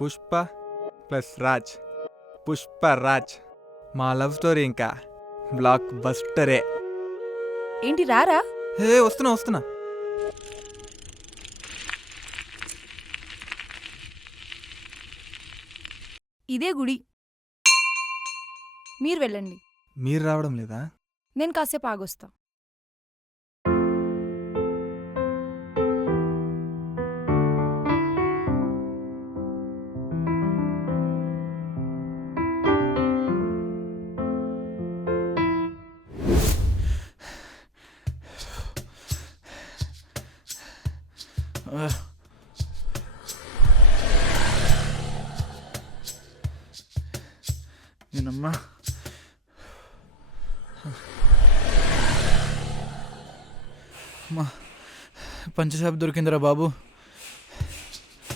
Pushpa plus Raj, Pushparaj. మా love story ఇంకా black బస్టరే. ఏంటి రారా? హే వస్తున్నా వస్తున్నా. ఇదే గుడి, మీరు వెళ్ళండి, మీరు రావడం లేదా? నేను కాసేపు ఆగొస్తా. నేనమ్మా అమ్మా పంచశాప్ దొరికిందిరా బాబు.